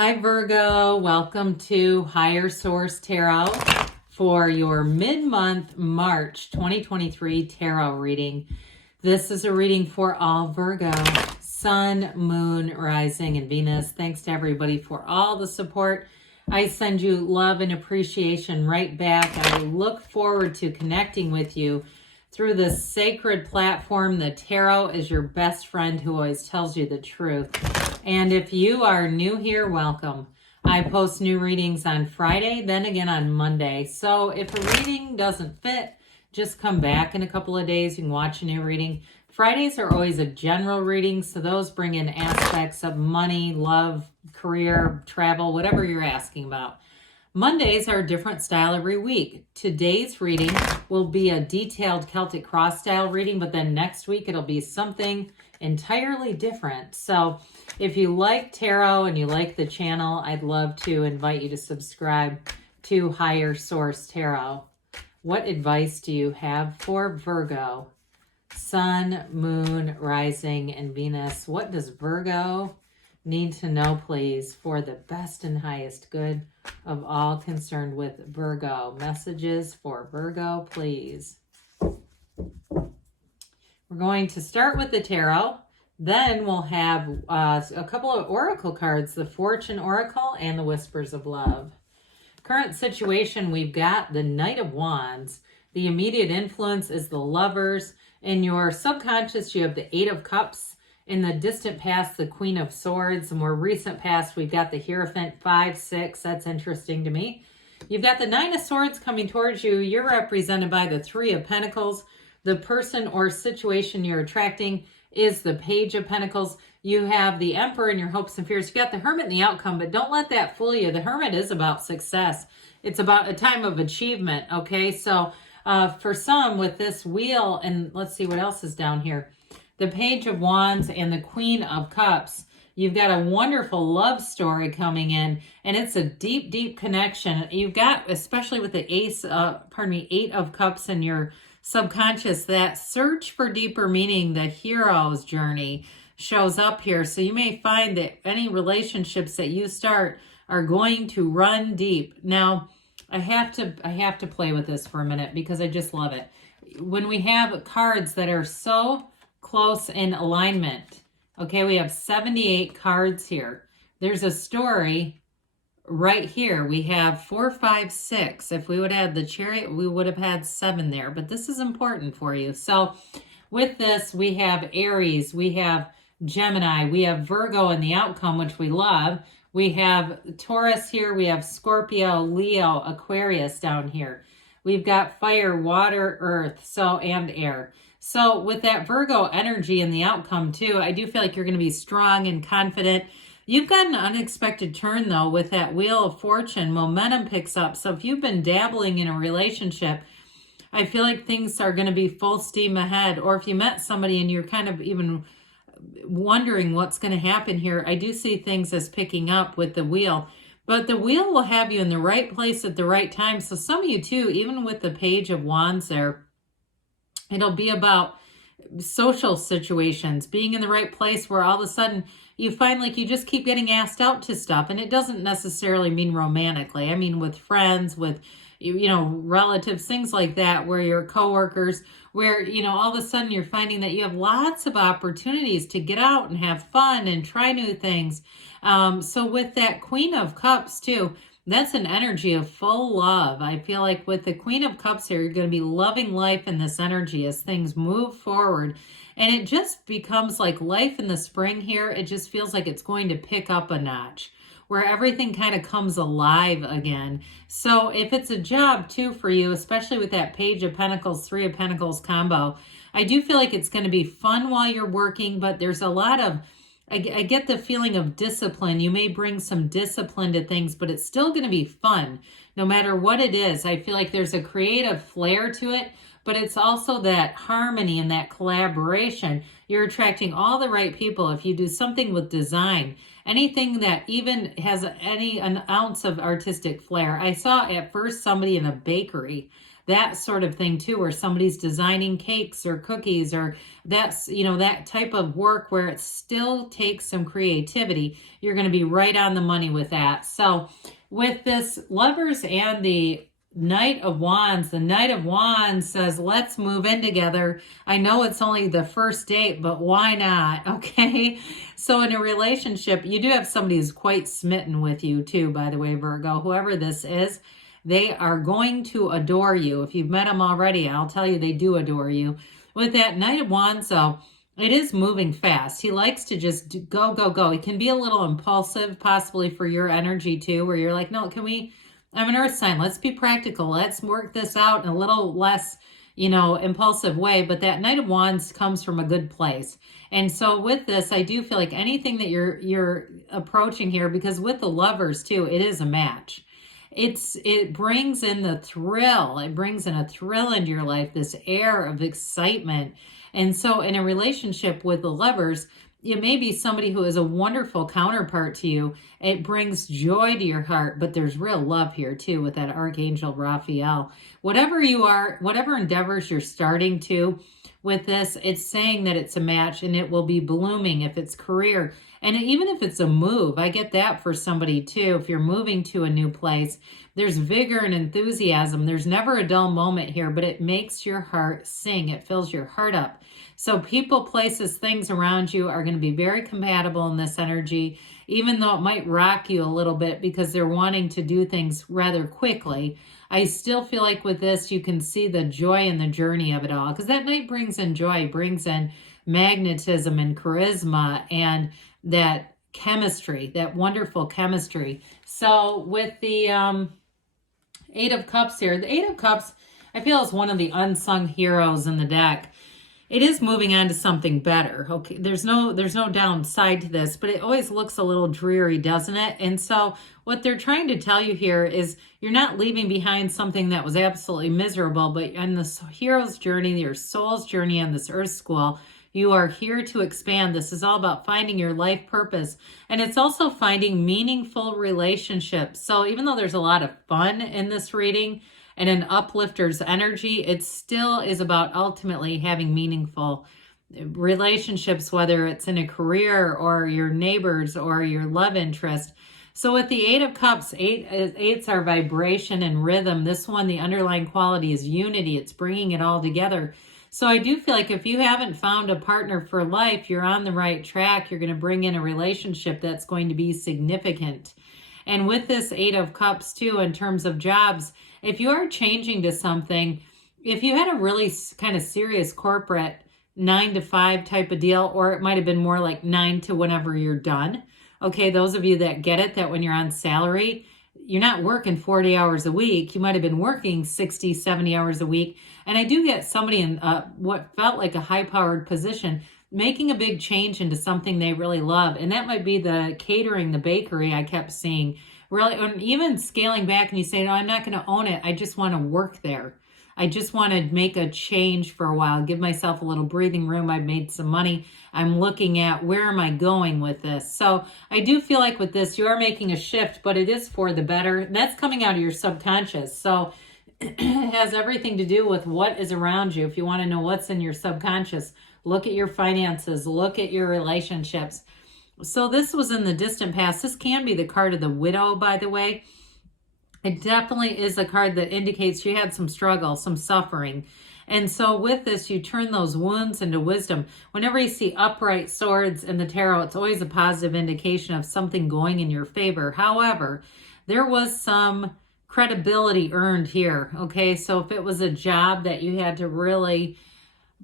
Hi Virgo, welcome to Higher Source Tarot for your mid-month March 2023 tarot reading. This is a reading for all Virgo, Sun, Moon, Rising, and Venus. Thanks to everybody for all the support. I send you love and appreciation right back. I look forward to connecting with you through this sacred platform. The tarot is your best friend who always tells you the truth. And if you are new here, welcome. I post new readings on Friday, then again on Monday. So if a reading doesn't fit, just come back in a couple of days. You can watch a new reading. Fridays are always a general reading, so those bring in aspects of money, love, career, travel, whatever you're asking about. Mondays are a different style every week. Today's reading will be a detailed Celtic cross style reading, but then next week it'll be something entirely different. So if you like tarot and you like the channel, I'd love to invite you to subscribe to Higher Source Tarot. What advice do you have for Virgo? Sun, Moon, Rising, and Venus. What does Virgo need to know, please, for the best and highest good of all concerned with Virgo? Messages for Virgo, please. We're going to start with the tarot. Then we'll have a couple of oracle cards, the Fortune Oracle and the Whispers of Love. Current situation, we've got the Knight of Wands. The immediate influence is the Lovers. In your subconscious, you have the Eight of Cups. In the distant past, the Queen of Swords. The more recent past, we've got the Hierophant 5, 6. That's interesting to me. You've got the Nine of Swords coming towards you. You're represented by the Three of Pentacles. The person or situation you're attracting is the Page of Pentacles. You have the Emperor in your hopes and fears. You got the Hermit in the outcome, but don't let that fool you. The Hermit is about success. It's about a time of achievement, okay? So for some with this wheel, and let's see what else is down here. The Page of Wands and the Queen of Cups. You've got a wonderful love story coming in, and it's a deep, deep connection. You've got, especially with the Eight of Cups in your subconscious, that search for deeper meaning, the hero's journey shows up here. So you may find that any relationships that you start are going to run deep. Now, I have to play with this for a minute because I just love it. When we have cards that are so close in alignment, okay, we have 78 cards here. There's a story right here. We have 4, 5, 6. If we would add the Chariot, we would have had 7 there, but this is important for you. So with this, we have Aries, we have Gemini, we have Virgo in the outcome, which we love. We have Taurus here, we have Scorpio, Leo, Aquarius down here. We've got fire, water, earth, and air. So with that Virgo energy in the outcome too, I do feel like you're going to be strong and confident. You've got an unexpected turn though with that Wheel of Fortune. Momentum picks up. So if you've been dabbling in a relationship, I feel like things are going to be full steam ahead. Or if you met somebody and you're kind of even wondering what's going to happen here, I do see things as picking up with the wheel. But the wheel will have you in the right place at the right time. So some of you too, even with the Page of Wands there, it'll be about social situations, being in the right place where all of a sudden you find like you just keep getting asked out to stuff. And it doesn't necessarily mean romantically. I mean with friends, with, relatives, things like that, where your coworkers, where, all of a sudden you're finding that you have lots of opportunities to get out and have fun and try new things. So with that Queen of Cups too, that's an energy of full love. I feel like with the Queen of Cups here, you're going to be loving life in this energy as things move forward. And it just becomes like life in the spring here. It just feels like it's going to pick up a notch, where everything kind of comes alive again. So if it's a job too for you, especially with that Page of Pentacles, Three of Pentacles combo, I do feel like it's going to be fun while you're working, but there's a lot of, I get the feeling of discipline. You may bring some discipline to things, but it's still going to be fun no matter what it is. I feel like there's a creative flair to it, but it's also that harmony and that collaboration. You're attracting all the right people. If you do something with design, anything that even has an ounce of artistic flair. I saw at first somebody in a bakery that sort of thing too, where somebody's designing cakes or cookies, or that's, you know, that type of work where it still takes some creativity. You're going to be right on the money with that. So with this Lovers and the Knight of Wands, the Knight of Wands says, let's move in together. I know it's only the first date, but why not? Okay. So in a relationship, you do have somebody who's quite smitten with you too, by the way, Virgo, whoever this is, they are going to adore you. If you've met them already, I'll tell you they do adore you. With that Knight of Wands, though, it is moving fast. He likes to just go, go, go. He can be a little impulsive, possibly for your energy too, where you're like, no, I'm an earth sign. Let's be practical. Let's work this out in a little less, you know, impulsive way. But that Knight of Wands comes from a good place. And so with this, I do feel like anything that you're approaching here, because with the Lovers too, it is a match. It brings in the thrill. It brings in a thrill into your life, this air of excitement. And so in a relationship with the Lovers, it may be somebody who is a wonderful counterpart to you. It brings joy to your heart, but there's real love here too with that Archangel Raphael. Whatever you are, whatever endeavors you're starting to with this, it's saying that it's a match and it will be blooming if it's career. And even if it's a move, I get that for somebody too. If you're moving to a new place, there's vigor and enthusiasm. There's never a dull moment here, but it makes your heart sing. It fills your heart up. So people, places, things around you are going to be very compatible in this energy, even though it might rock you a little bit because they're wanting to do things rather quickly. I still feel like with this, you can see the joy and the journey of it all, because that Knight brings in joy, brings in magnetism and charisma and that chemistry, that wonderful chemistry. So with the Eight of Cups here, the Eight of Cups, I feel is one of the unsung heroes in the deck. It is moving on to something better. Okay, there's no downside to this, but it always looks a little dreary, doesn't it? And so what they're trying to tell you here is you're not leaving behind something that was absolutely miserable, but on this hero's journey, your soul's journey on this earth school, you are here to expand. This is all about finding your life purpose. And it's also finding meaningful relationships. So even though there's a lot of fun in this reading and an uplifter's energy, it still is about ultimately having meaningful relationships, whether it's in a career or your neighbors or your love interest. So with the Eight of Cups, eights are vibration and rhythm. This one, the underlying quality is unity. It's bringing it all together. So I do feel like if you haven't found a partner for life, you're on the right track. You're going to bring in a relationship that's going to be significant. And with this Eight of Cups too, in terms of jobs, if you are changing to something, if you had a really kind of serious corporate 9 to 5 type of deal, or it might have been more like 9 to whenever you're done. Okay, those of you that get it, that when you're on salary, you're not working 40 hours a week. You might have been working 60, 70 hours a week. And I do get somebody in what felt like a high-powered position making a big change into something they really love. And that might be the catering, the bakery I kept seeing. Really, and even scaling back and you say, no, I'm not going to own it. I just want to work there. I just want to make a change for a while, give myself a little breathing room. I've made some money. I'm looking at where am I going with this? So I do feel like with this, you are making a shift, but it is for the better. That's coming out of your subconscious. So it has everything to do with what is around you. If you want to know what's in your subconscious, look at your finances, look at your relationships. So this was in the distant past. This can be the card of the widow, by the way. It definitely is a card that indicates you had some struggle, some suffering. And so with this, you turn those wounds into wisdom. Whenever you see upright swords in the tarot, it's always a positive indication of something going in your favor. However, there was some credibility earned here. Okay, so if it was a job that you had to really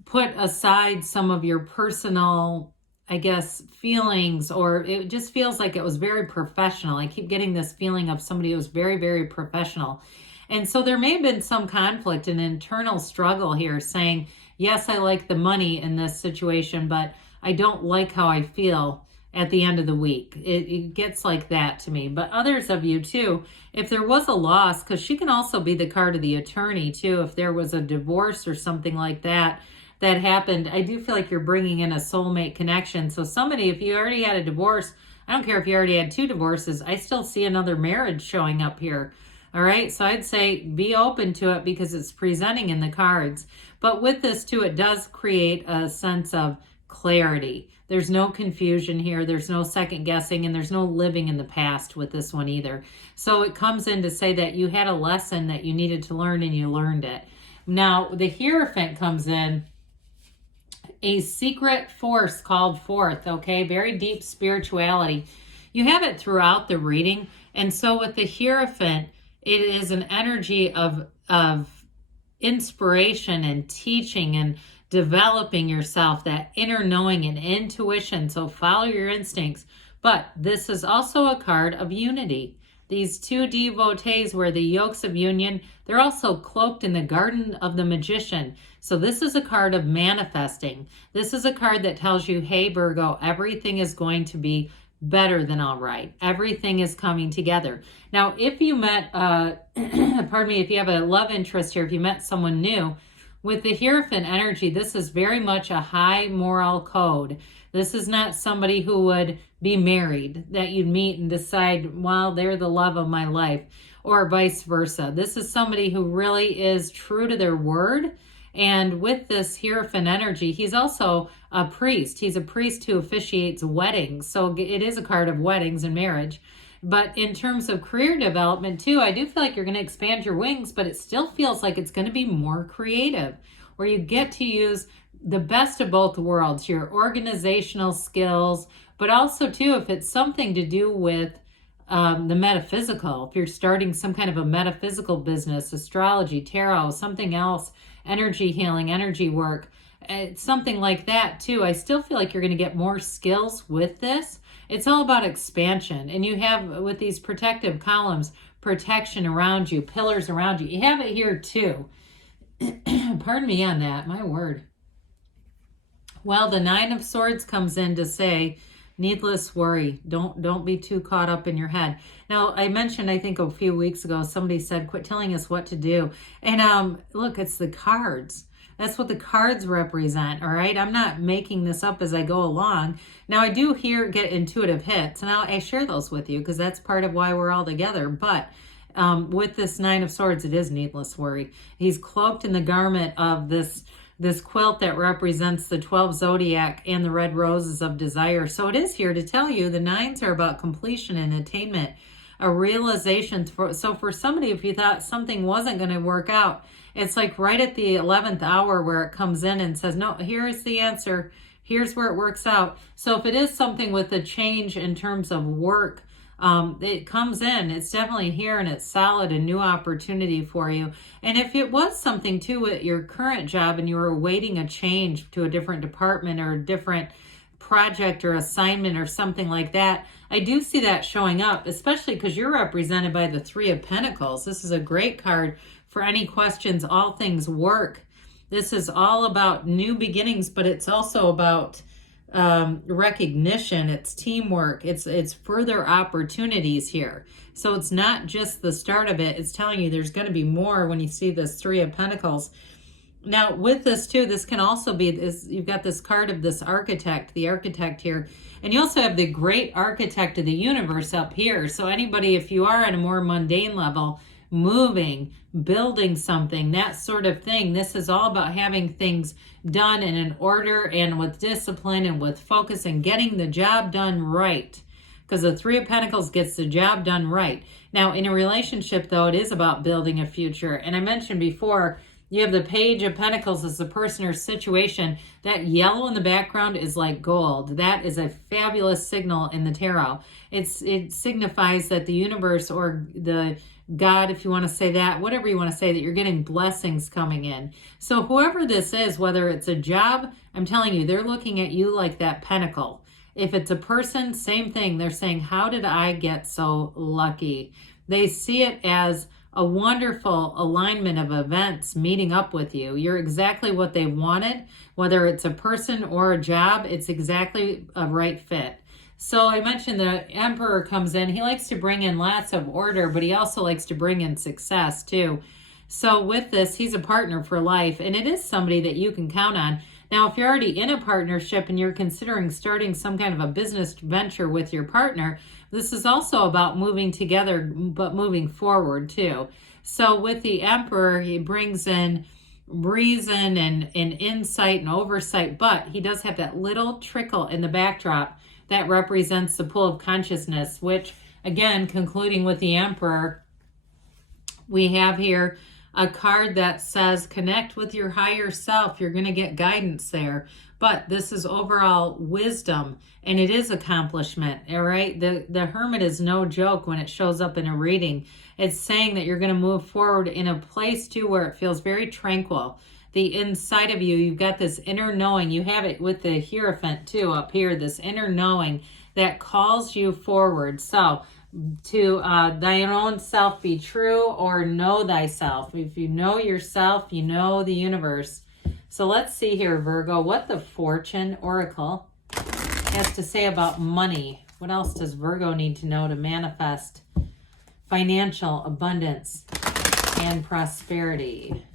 put aside some of your personal, I guess, feelings, or it just feels like it was very professional. I keep getting this feeling of somebody who was very, very professional. And so there may have been some conflict, an internal struggle here saying, yes, I like the money in this situation, but I don't like how I feel at the end of the week. It gets like that to me. But others of you too, if there was a loss, because she can also be the card of the attorney too, if there was a divorce or something like that happened, I do feel like you're bringing in a soulmate connection. So somebody, if you already had a divorce, I don't care if you already had 2 divorces, I still see another marriage showing up here. All right, so I'd say be open to it because it's presenting in the cards. But with this too, it does create a sense of clarity. There's no confusion here. There's no second guessing, and there's no living in the past with this one either. So it comes in to say that you had a lesson that you needed to learn and you learned it. Now, the Hierophant comes in, a secret force called forth, okay? Very deep spirituality. You have it throughout the reading. And so with the Hierophant, it is an energy of inspiration and teaching and developing yourself, that inner knowing and intuition. So follow your instincts. But this is also a card of unity. These two devotees were the yokes of union. They're also cloaked in the garden of the magician. So this is a card of manifesting. This is a card that tells you, hey, Virgo, everything is going to be better than all right. Everything is coming together. Now, if you met, pardon me, if you have a love interest here, if you met someone new, with the Hierophant energy, this is very much a high moral code. This is not somebody who would be married that you'd meet and decide, well, they're the love of my life, or vice versa. This is somebody who really is true to their word. And with this Hierophant energy, he's also a priest. He's a priest who officiates weddings. So it is a card of weddings and marriage. But in terms of career development too, I do feel like you're going to expand your wings, but it still feels like it's going to be more creative, where you get to use the best of both worlds, your organizational skills, but also too, if it's something to do with the metaphysical, if you're starting some kind of a metaphysical business, astrology, tarot, something else, energy healing, energy work, something like that too. I still feel like you're going to get more skills with this. It's all about expansion. And you have, with these protective columns, protection around you, pillars around you. You have it here too. Pardon me on that, my word. Well, the Nine of Swords comes in to say, needless worry. Don't be too caught up in your head. Now, I mentioned, I think a few weeks ago, somebody said, quit telling us what to do. And look, it's the cards. That's what the cards represent, all right? I'm not making this up as I go along. Now, I do get intuitive hits, and I share those with you because that's part of why we're all together. But with this Nine of Swords, it is needless worry. He's cloaked in the garment of this quilt that represents the 12 zodiac and the red roses of desire. So it is here to tell you the nines are about completion and attainment, a realization. So for somebody, if you thought something wasn't going to work out, it's like right at the 11th hour where it comes in and says, no, here's the answer. Here's where it works out. So if it is something with a change in terms of work, it comes in, it's definitely here and it's solid, a new opportunity for you. And if it was something too at your current job and you were awaiting a change to a different department or a different project or assignment or something like that, I do see that showing up, especially because you're represented by the Three of Pentacles. This is a great card for any questions, all things work. This is all about new beginnings, but it's also about recognition, it's teamwork, it's further opportunities here. So it's not just the start of it, it's telling you there's going to be more when you see this Three of Pentacles. Now with this too, this can also be this, you've got this card of this architect, the architect here, and you also have the great architect of the universe up here. So anybody, if you are on a more mundane level, moving, building something, that sort of thing. This is all about having things done in an order and with discipline and with focus and getting the job done right. Because the Three of Pentacles gets the job done right. Now, in a relationship, though, it is about building a future. And I mentioned before, you have the Page of Pentacles as the person or situation. That yellow in the background is like gold. That is a fabulous signal in the tarot. It signifies that the universe or the God, if you want to say that, whatever you want to say, that you're getting blessings coming in. So whoever this is, whether it's a job, I'm telling you, they're looking at you like that pentacle. If it's a person, same thing. They're saying, how did I get so lucky? They see it as a wonderful alignment of events meeting up with you. You're exactly what they wanted. Whether it's a person or a job, it's exactly a right fit. So I mentioned the Emperor comes in. He likes to bring in lots of order, but he also likes to bring in success too. So with this, he's a partner for life, and it is somebody that you can count on. Now, if you're already in a partnership and you're considering starting some kind of a business venture with your partner, This is also about moving together, but moving forward too. So with the Emperor, he brings in reason and insight and oversight, but he does have that little trickle in the backdrop that represents the pool of consciousness, which, again, concluding with the Emperor, we have here a card that says connect with your higher self. You're going to get guidance there. But this is overall wisdom, and it is accomplishment, all right? The Hermit is no joke when it shows up in a reading. It's saying that you're going to move forward in a place, too, where it feels very tranquil. The inside of you, you've got this inner knowing. You have it with the Hierophant, too, up here, this inner knowing that calls you forward. So, to thine own self be true, or know thyself. If you know yourself, you know the universe. So let's see here, Virgo, what the Fortune Oracle has to say about money. What else does Virgo need to know to manifest financial abundance and prosperity?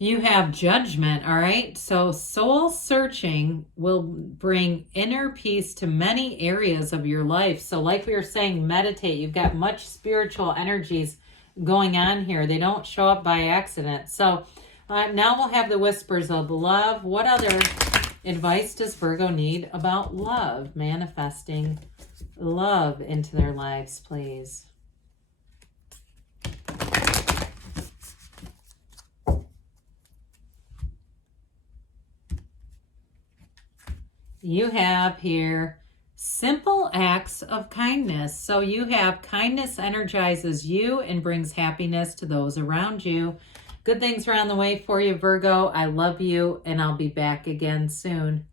You have Judgment, all right? So soul searching will bring inner peace to many areas of your life. So like we were saying, meditate. You've got much spiritual energies going on here. They don't show up by accident. So now we'll have the Whispers of Love. What other advice does Virgo need about love? Manifesting love into their lives, please. You have here simple acts of kindness. So you have kindness energizes you and brings happiness to those around you. Good things are on the way for you, Virgo. I love you, and I'll be back again soon.